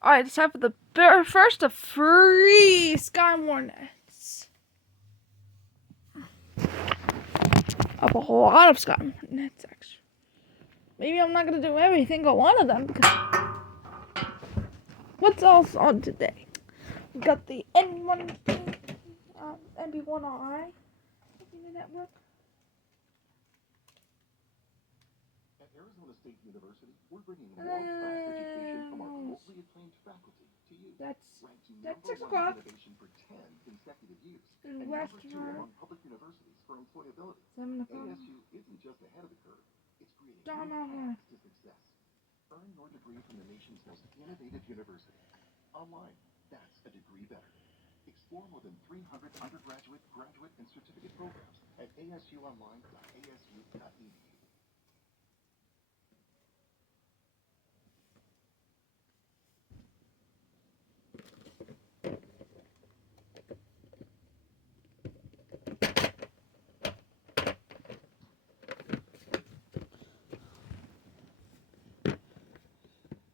Alright, it's time for the first of free Skywarn nets. Of a whole lot of Skywarn nets, actually. Maybe I'm not going to do every single one of them because what's else on today? We got the N1, NB1RI network. At Arizona State University, we're bringing world-class education from our globally acclaimed faculty to you. That's ranked that's 6 #1 o'clock. innovation for 10 consecutive years, And and West #2 among public universities for employability. 7 o'clock. ASU isn't just ahead of the curve; it's creating Down new on there. paths to success. Earn your degree from the nation's most innovative university. Online, that's a degree better. Explore more than 300 undergraduate, graduate, and certificate programs at asuonline.asu.edu.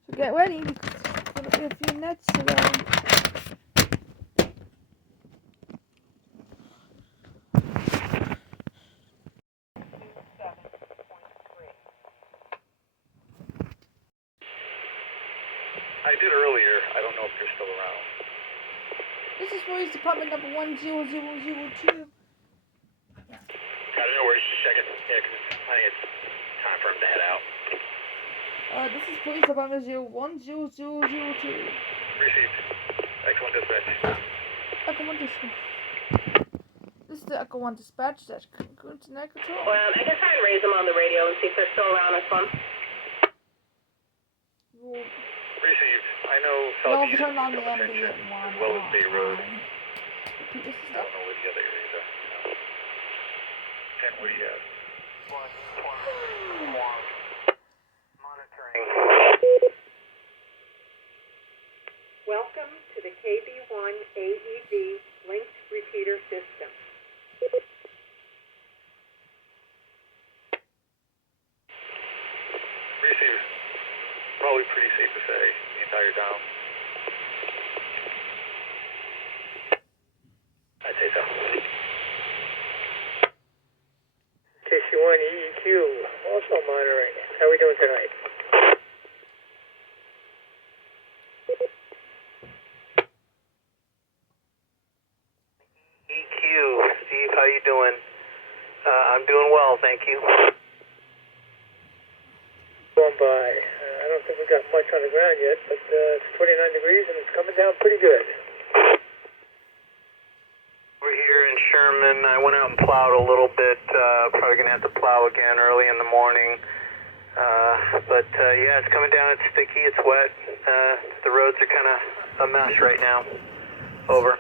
So get ready because there's going to be a few nets today. I did earlier. I don't know if you're still around. This is police department number 10002. I don't know where she's checking. Yeah, because I think it's time for him to head out. This is police department 10002. Received. Excellent dispatch. Echo 1 dispatch. This is the Echo 1 dispatch. That's going to net control. Well, I can try and raise them on the radio and see if they're still around this one. Received. I know We'll Southeast turn on the attention, ambient one. as well as Bay Road. Repeat this I is don't know where the other areas are. No. Ken, what do you have? Monitoring. Welcome to the KB1 AED linked repeater system. Received. Probably pretty safe to say the entire town. I'd say so. KC1 EEQ, also monitoring. How are we doing tonight? EQ, Steve, how you doing? I'm doing well, thank you. Going by. I don't think we got much on the ground yet, but it's 29 degrees and it's coming down pretty good. We're here in Sherman. I went out and plowed a little bit. Probably going to have to plow again early in the morning. But yeah, it's coming down. It's sticky. It's wet. The roads are kind of a mess right now. Over.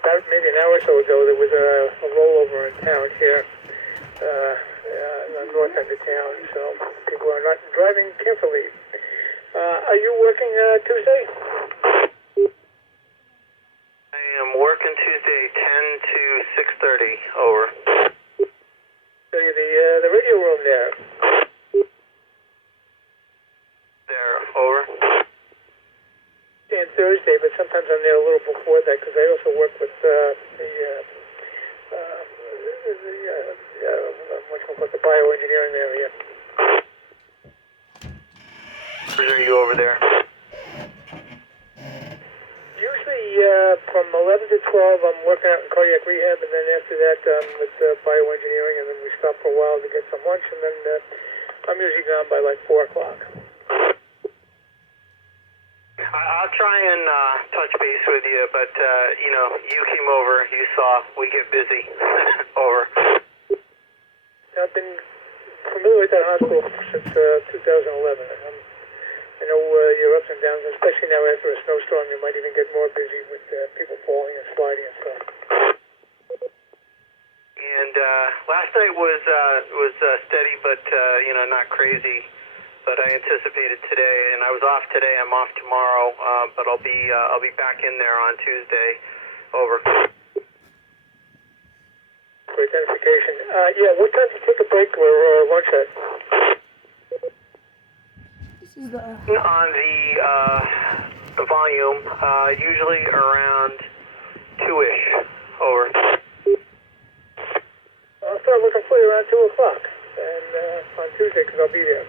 About maybe an hour or so ago, there was a rollover in town here, on the north end of town, so people are not driving carefully. Are you working Tuesday? I am working Tuesday 10 to 6:30. Over. So you the radio room there. There. Over. And Thursday, but sometimes I'm there a little before that because I also work with what's the bioengineering area. Where are you over there? Usually from 11 to 12, I'm working out in cardiac rehab, and then after that with bioengineering, and then we stop for a while to get some lunch, and then I'm usually gone by like 4 o'clock. I'll try and touch base with you, but you know, you came over, you saw, we get busy. Over. I've been familiar with that hospital since 2011. I know your ups and downs, especially now after a snowstorm, you might even get more busy with people falling and sliding and stuff. And last night was steady, but you know, not crazy. But I anticipated today, and I was off today. I'm off tomorrow, but I'll be back in there on Tuesday. Over. For identification. Yeah, what time do you take a break or lunch at? This This is the On the volume, usually around 2-ish. Over. I'll start looking for you around 2 o'clock, and on Tuesday, because I'll be there.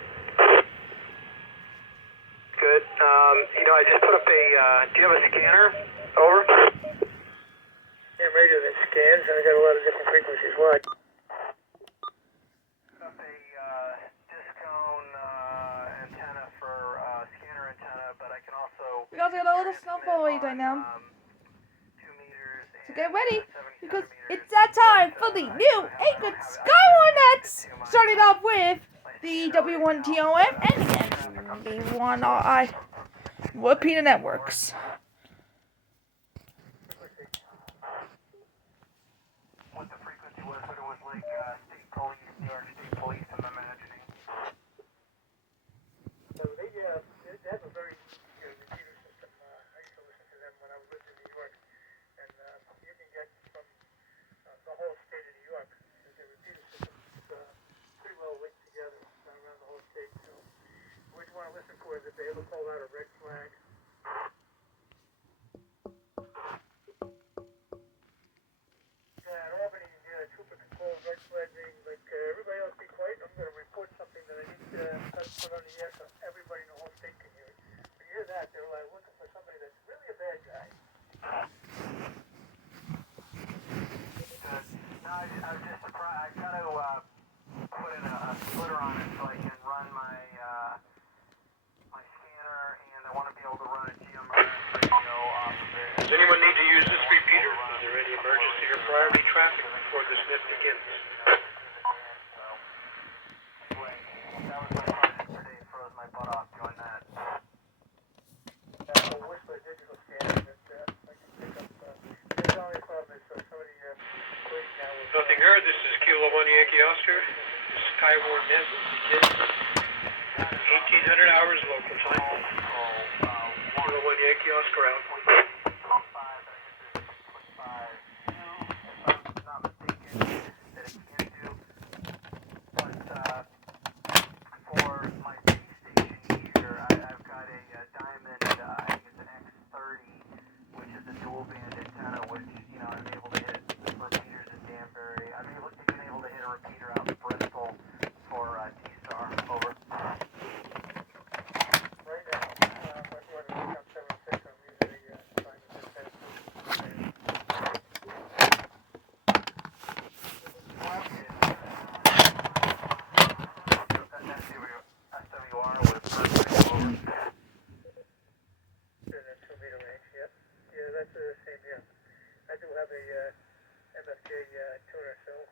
Good. I just put up a, do you have a scanner? Over. Yeah, radio that scans, and I got a lot of different frequencies. Why? Up a discone antenna for scanner antenna, but I can also. we got a little snowfall right now. 2 meters. So get ready, because it's that time for the new 8-bit Skywarn nets! Started off with the W1TOM and the V1RI repeater networks. What the frequency was, but it was like state police, New York State Police, I'm imagining. So they have a very good repeater system. I used to listen to them when I was living in New York, and you can get from the whole state of New York. The repeater system is pretty well linked together around the whole state. So what you want to listen for is if they ever call out a red flag. At Albany, trooper can call red flag meaning like everybody else be quiet. I'm going to report something that I need to put on the air so everybody in the whole state can hear it. When you hear that, they're like looking for somebody that's really a bad guy. No, I was just surprised. I got to put in a splitter on it so I can run my my scanner, and I want to be able to run a GM radio off of it. Does anyone need to use this repeater? Is there any emergency or priority traffic before this net begins? Anyway, that was my project today. Froze my butt off doing that. A Whistler digital scanner that I can pick up. The only problem is some of the police now will... Nothing heard. This is Kilo 1 Yankee Oscar. Skywarn net begins 1800 hours local time. Kilo 1 Yankee Oscar out.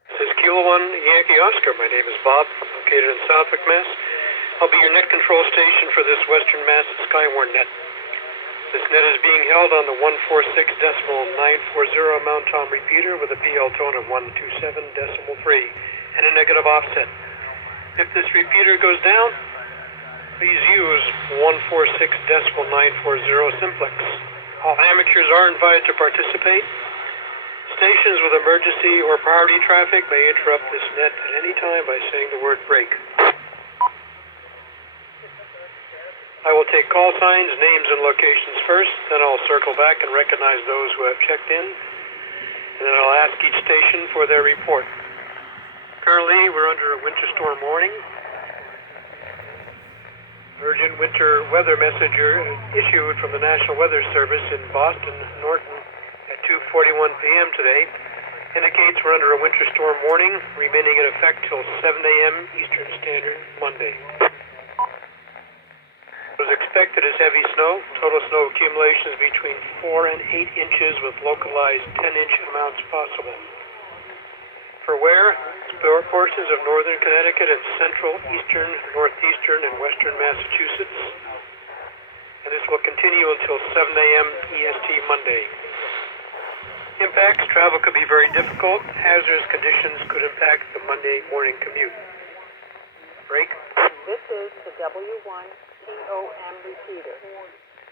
This is Kilo 1 Yankee Oscar. My name is Bob, located in Southwick, Mass. I'll be your net control station for this Western Mass Skywarn net. This net is being held on the 146.940 Mount Tom repeater with a PL tone of 127.3 and a negative offset. If this repeater goes down, please use 146.940 simplex. All amateurs are invited to participate. Stations with emergency or priority traffic may interrupt this net at any time by saying the word break. I will take call signs, names, and locations first, then I'll circle back and recognize those who have checked in, and then I'll ask each station for their report. Currently, we're under a winter storm warning. Urgent winter weather messenger issued from the National Weather Service in Boston, Norton, at 2:41 p.m. today indicates we're under a winter storm warning remaining in effect till 7 a.m. Eastern Standard Monday. What is expected is heavy snow. Total snow accumulations between 4 and 8 inches with localized 10-inch amounts possible. For where? Portions of northern Connecticut and central, eastern, northeastern, and western Massachusetts. And this will continue until 7 a.m. EST Monday. Impacts, travel could be very difficult. Hazardous conditions could impact the Monday morning commute. Break. This is the W1TOM repeater,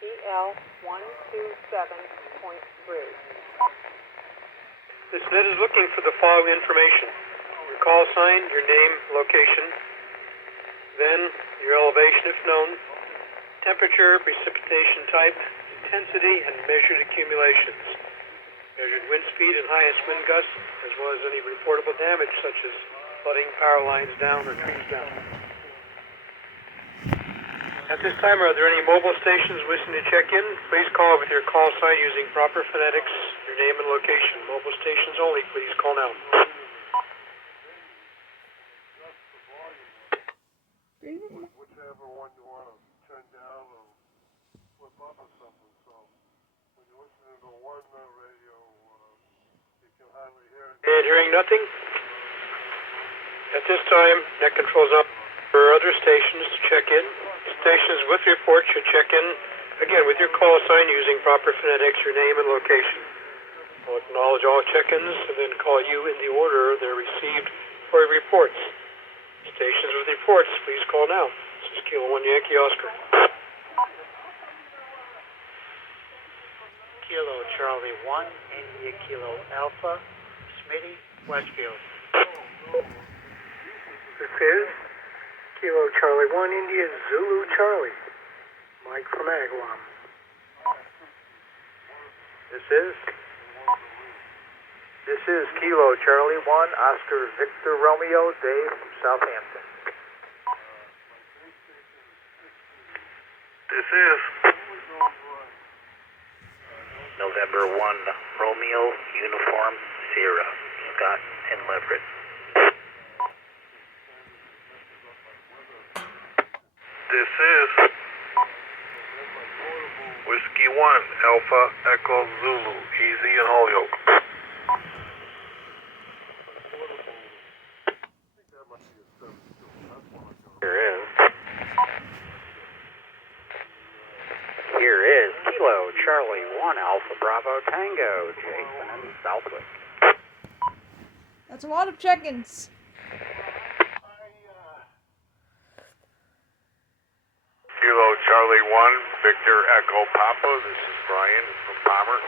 EL127.3. This net is looking for the following information: your call sign, your name, location, then your elevation if known, temperature, precipitation type, intensity, and measured accumulations. Measured wind speed and highest wind gusts, as well as any reportable damage such as flooding, power lines down, or trees down. At this time, are there any mobile stations wishing to check in? Please call with your call sign using proper phonetics, your name and location. Mobile stations only, please call now. Whichever one you want to turn down or flip up or something. So when you're listening to one radio, you can hardly hear it. And hearing nothing? At this time, net control's up for other stations to check in. Stations with reports should check in, again, with your call sign using proper phonetics, your name and location. I'll acknowledge all check-ins and then call you in the order they're received for reports. Stations with reports, please call now. This is Kilo 1 Yankee Oscar. Kilo Charlie 1, India Kilo Alpha, Smitty, Westfield. This is Kilo Charlie 1, India Zulu Charlie, Mike from Agawam. This is Kilo Charlie 1, Oscar Victor Romeo, Dave from Southampton. This is November 1, Romeo, Uniform, Sierra, Scott and Leverett. This is Whiskey 1, Alpha Echo Zulu, Easy and Holyoke. Here is Kilo Charlie 1 Alpha Bravo Tango, Jason in Southwick. That's a lot of check-ins. Kilo Charlie 1, Victor Echo Papa, this is Brian from Palmer.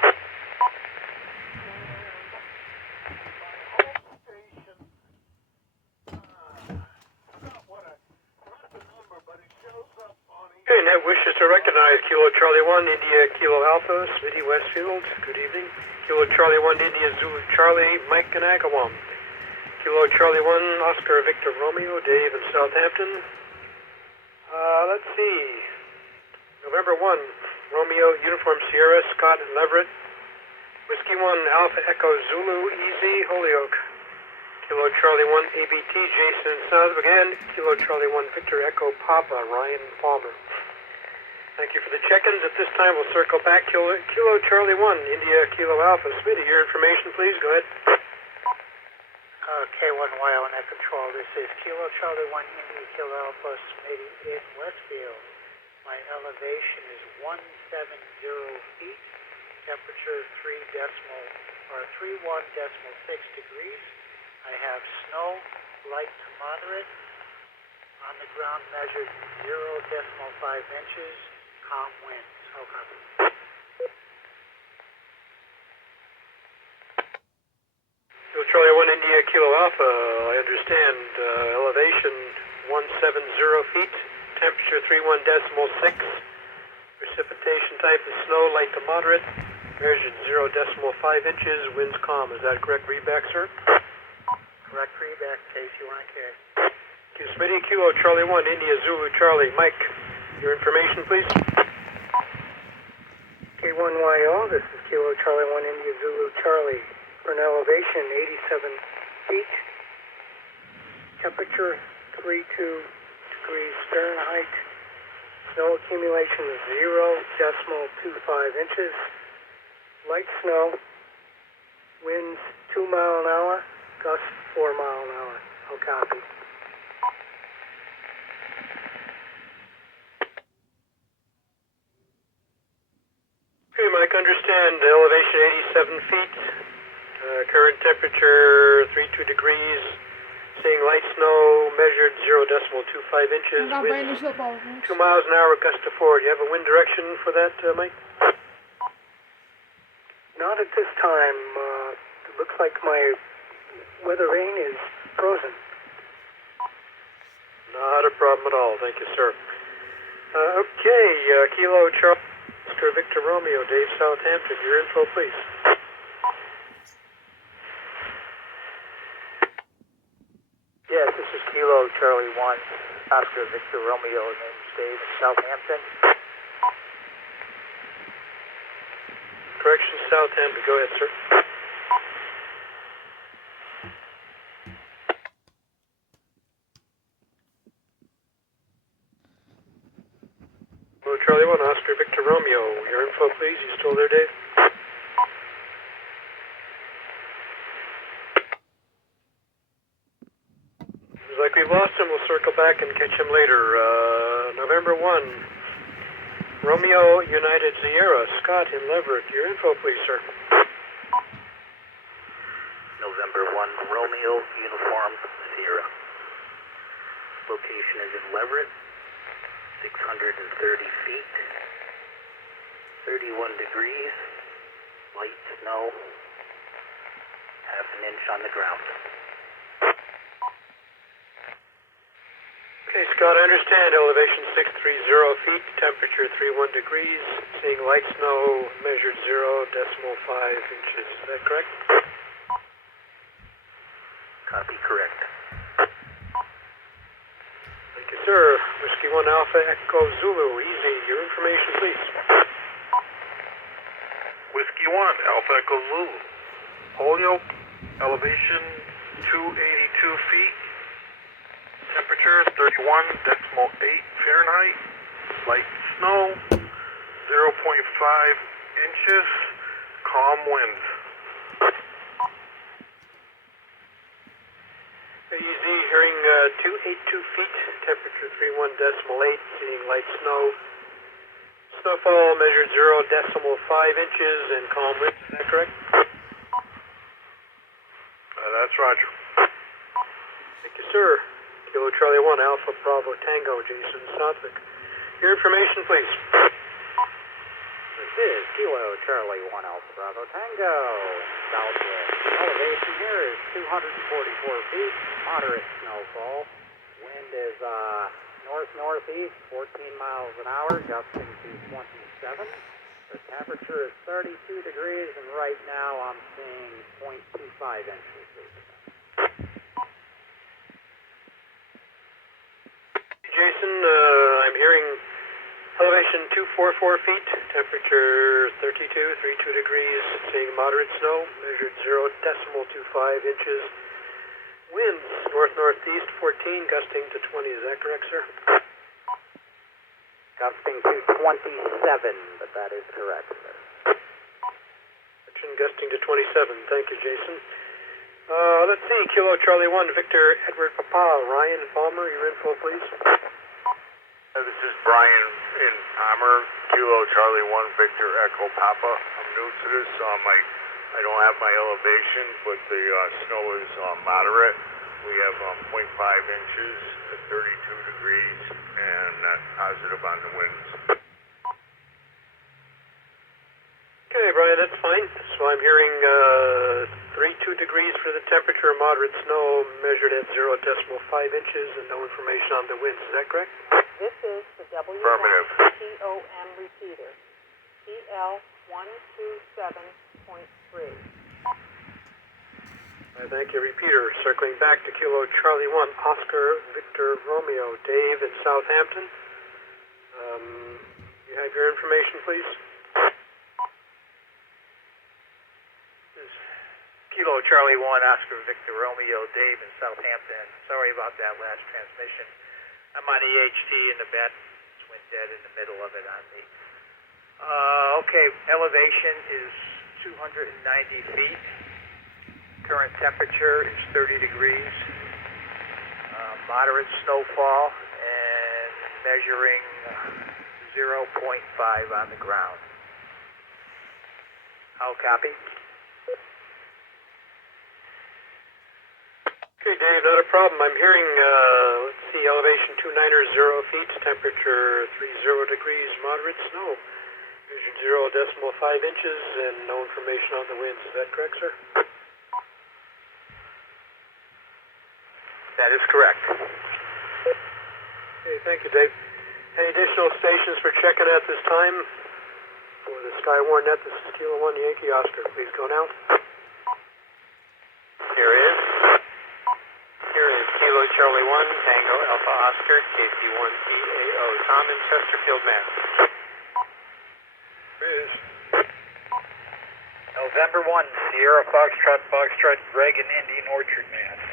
Okay, Net wishes to recognize Kilo Charlie 1, India Kilo Alpha, Smitty Westfield. Good evening. Kilo Charlie 1, India Zulu Charlie, Mike in Agawam. Kilo Charlie 1, Oscar Victor Romeo, Dave in Southampton. Let's see. November 1, Romeo Uniform Sierra, Scott and Leverett. Whiskey 1, Alpha Echo Zulu, Easy, Holyoke. Kilo Charlie 1, ABT, Jason in Southwick. Again, Kilo Charlie 1, Victor Echo Papa, Ryan Palmer. Thank you for the check-ins. At this time, we'll circle back. Kilo Charlie 1, India Kilo Alpha. Smitty, your information, please. Go ahead. K1Y on net control. This is Kilo Charlie 1, India Kilo Alpha, Smitty in Westfield. My elevation is 170 feet. Temperature 31.6 degrees. I have snow, light to moderate. On the ground measured 0.5 inches. Calm winds. How copy? Kilo Charlie 1, India Kilo Alpha. I understand elevation 170 feet. Temperature 31.6. Precipitation type is snow, light to moderate. Measured 0.5 inches. Winds calm. Is that a correct readback, sir? Correct readback, case you want to carry. Thank you, Smitty. Kilo Charlie 1, India Zulu Charlie. Mike, your information, please. K1YO, this is Kilo Charlie 1, India Zulu Charlie. For an elevation, 87 feet. Temperature, 32 degrees Fahrenheit. Snow accumulation is 0.25 inches. Light snow. Winds 2 mile an hour. Gusts 4 mile an hour. I'll copy. Okay, Mike, understand elevation 87 feet. Current temperature 32 degrees. Seeing light snow measured 0.25 inches. I got Winds Brandon's football. 2 miles an hour, gust to 4. Do you have a wind direction for that, Mike? Not at this time. It looks like my weather vane is frozen. Not a problem at all. Thank you, sir. Kilo Charlie, Oscar Victor Romeo, Dave Southampton. Your info, please. Yes, this is Kilo Charlie 1, Oscar Victor Romeo, name's Dave in Southampton. Correction, Southampton. Go ahead, sir. Kilo Charlie 1, Oscar Victor Romeo. Your info, please. You still there, Dave? Looks like we've lost him. We'll circle back and catch him later. November 1, Romeo United Sierra, Scott in Leverett. Your info, please, sir. November 1, Romeo Uniform Sierra. Location is in Leverett, 630 feet, 31 degrees, light snow, half an inch on the ground. Okay, Scott, I understand. Elevation 630 feet, temperature 31 degrees, seeing light snow, measured 0.5 inches. Is that correct? Copy, correct. Thank you, sir. Whiskey 1 Alpha Echo Zulu, easy. Your information, please. Whiskey 1 Alpha Echo Zulu. Holyoke, elevation 282 feet. Temperature 31.8 Fahrenheit. Light snow 0.5 inches. Calm winds. Easy, hearing 282 feet, temperature 31.8, seeing light snow. Snowfall measured 0.5 inches and calm winds. Is that correct? That's Roger. Thank you, sir. Kilo Charlie 1 Alpha Bravo Tango, Jason Southwick. Your information, please. This is Kilo Charlie 1 Alpha Bravo Tango, Southwest. Elevation here is 244 feet, moderate snowfall. Wind is north-northeast, 14 miles an hour, gusting to 27. The temperature is 32 degrees, and right now I'm seeing 0.25 inches. Jason, I'm hearing elevation 244 feet, temperature 32 degrees, seeing moderate snow, measured 0.25 inches. Winds north-northeast 14, gusting to 20. Is that correct, sir? Gusting to 27, but that is correct, sir. Gusting to 27. Thank you, Jason. Let's see, Kilo Charlie 1, Victor Edward Papa, Ryan Palmer, your info, please. This is Brian in Palmer, Kilo Charlie 1, Victor Echo Papa. I'm new to this. I don't have my elevation, but the snow is moderate. We have 0.5 inches at 32 degrees and positive on the winds. Okay, Brian, that's fine. So I'm hearing 32 degrees for the temperature, moderate snow measured at 0.5 inches, and no information on the winds. Is that correct? This is the Affirmative. WTOM repeater, PL127.3. I thank you, repeater. Circling back to Kilo Charlie 1, Oscar Victor Romeo, Dave in Southampton. You have your information, please? Kilo Charlie 1, Oscar Victor Romeo, Dave in Southampton. Sorry about that last transmission. I'm on EHT and the bat went dead in the middle of it on me. Okay, elevation is 290 feet. Current temperature is 30 degrees. Moderate snowfall and measuring 0.5 on the ground. I'll copy. Okay, Dave, not a problem. I'm hearing, let's see, elevation 290 feet, temperature 30 degrees, moderate snow. Measured 0.5 inches and no information on the winds. Is that correct, sir? That is correct. Okay, thank you, Dave. Any additional stations for checking at this time? For the Skywarn net, this is Kilo 1 Yankee Oscar. Please go now. Here is Kilo Charlie 1, Tango Alpha Oscar, KC1CAO, Tom in Chesterfield, Mass. Here is November 1, Sierra Foxtrot, Greg in Indian Orchard, Mass.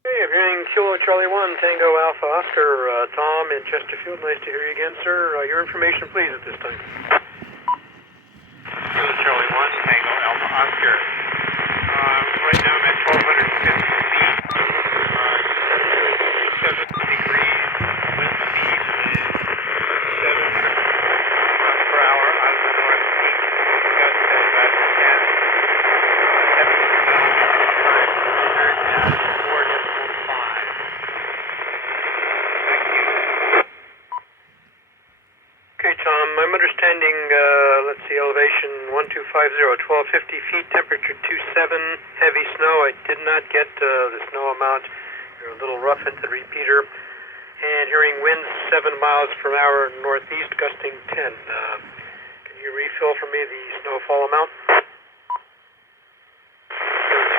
Okay, I'm hearing Kilo Charlie 1, Tango Alpha Oscar, Tom in Chesterfield. Nice to hear you again, sir. Your information, please, at this time. Kilo Charlie 1, Tango Alpha Oscar. Right now I'm at 1,250 feet. 7 degrees. Wind speed is 7 miles per hour out of the northeast. Got about 10. 4.5. Okay, Tom, I'm understanding, let's see, elevation 1250, 1250 feet, temperature 27, heavy snow. I did not get the snow amount. You're a little rough into the repeater. And hearing winds 7 miles per hour northeast, gusting 10. Can you refill for me the snowfall amount?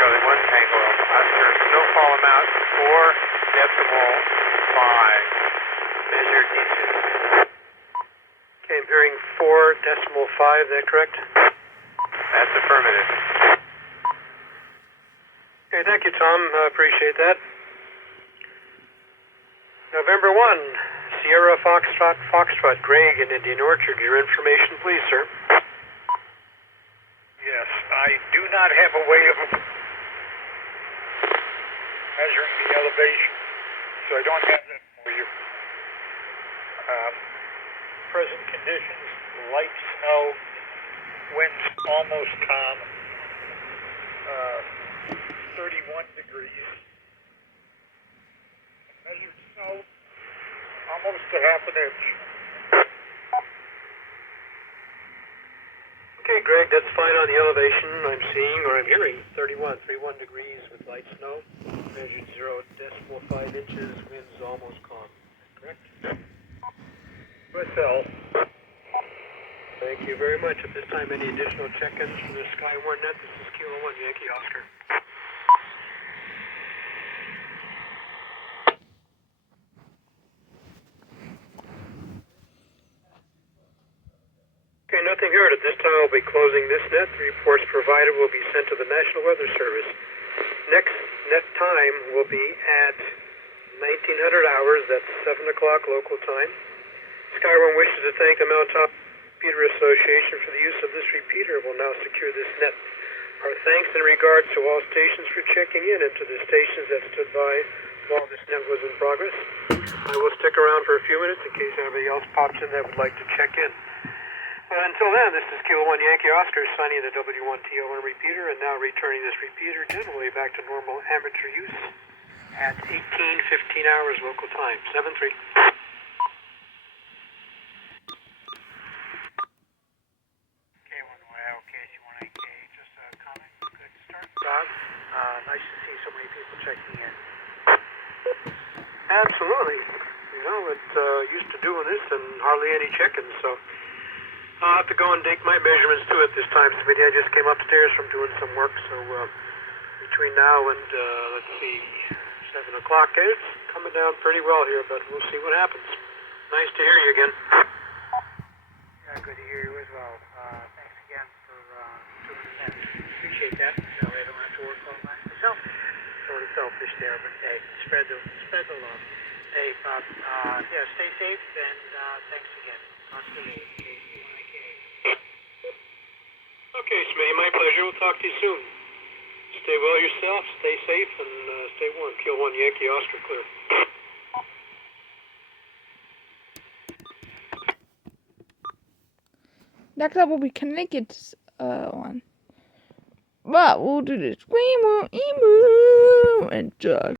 Charlie 1, Tango Alpha Oscar. Snowfall amount 4.5 measured inches. Okay, I'm hearing 4.5, is that correct? That's affirmative. Okay, thank you, Tom. Appreciate that. November 1, Sierra Foxtrot, Greg in Indian Orchard. Your information, please, sir. Yes, I do not have a way of measuring the elevation, so I don't have that for you. Present conditions, light snow, winds almost calm, 31 degrees. Measured snow, almost a half an inch. Okay, Greg, that's fine on the elevation. I'm seeing, or I'm hearing, 31 degrees with light snow. Measured 0.5 inches, winds almost calm. Correct? Myself. Thank you very much. At this time, any additional check-ins from the Skywarn net? This is Kilo 1 Yankee Oscar. Okay, nothing heard. At this time, I'll be closing this net. The reports provided will be sent to the National Weather Service. Next net time will be at 1900 hours. That's 7 o'clock local time. Skywarn wishes to thank the Mountaintop Repeater Association for the use of this repeater. Will now secure this net. Our thanks in regards to all stations for checking in and to the stations that stood by while this net was in progress. I will stick around for a few minutes in case anybody else pops in that would like to check in. Until then, this is Kilo 1 Yankee Oscar signing the W1TO1 repeater and now returning this repeater generally back to normal amateur use at 18:15 hours local time. 7-3. Bob, nice to see so many people checking in. Absolutely. You know, it used to doing this and hardly any check-ins, so I'll have to go and take my measurements too at this time. Smitty, I just came upstairs from doing some work, so between now and, let's see, 7 o'clock, it's coming down pretty well here, but we'll see what happens. Nice to hear you again. Yeah, good to hear you as well. Thanks again for tuning in. Appreciate that. So I don't have to work all night myself. Sort of selfish there, but hey, spread the love. Hey, Bob, yeah, stay safe and thanks again. Oscar A, KC1IK. Okay, Smitty, my pleasure. We'll talk to you soon. Stay well yourself, stay safe, and stay warm. Kilo 1 Yankee Oscar clear. Next up will be Connecticut's one. But we'll do the Scream Emu and Jug.